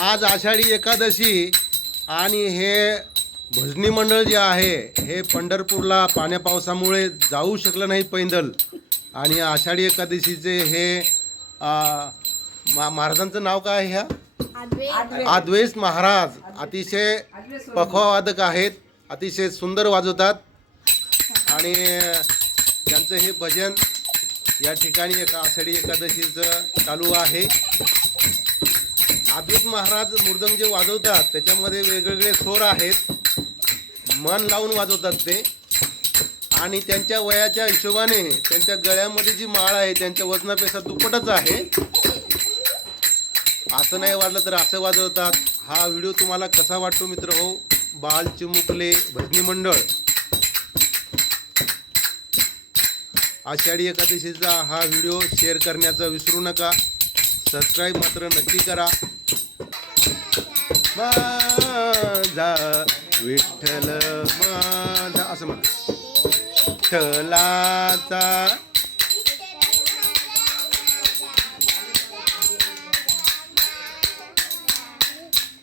आज आषाढी एकादशी आणि हे भजनी मंडळ जे आहे हे पंढरपूरला पाण्या पावसामुळे जाऊ शकलं नाही पैदल. आणि आषाढी एकादशीचे हे आ, मा महाराजांचं नाव काय आहे ह्या? अद्वैत महाराज. अतिशय पखवावादक आहेत अतिशय सुंदर वाजवतात. आणि त्यांचं हे भजन या ठिकाणी एका आषाढी एकादशीचं चालू आहे. अद्वैत महाराज मृदंग जे वाजवतात त्याच्यामध्ये वेगवेगळे स्वर आहेत. मन लावून वाजवतात ते. आणि त्यांच्या वयाच्या हिशोबाने त्यांच्या गळ्यामध्ये जी माळ आहे त्यांच्या वजनापेक्षा दुप्पटच आहे. असं नाही वाजलं तर असं वाजवतात. हा व्हिडिओ तुम्हाला कसा वाटतो मित्र? हो बाल चिमुकले भजनी मंडळ. आषाढी एकादशीचा हा व्हिडिओ शेअर करण्याचा विसरू नका. सबस्क्राईब मात्र नक्की करा. माझा विठ्ठल माझा असं म्हणा. विठ्ठलाचा.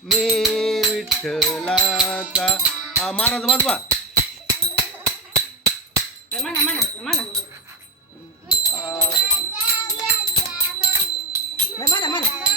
मी विठ्ठलाचा. महाराज वाजवा. म्हणा.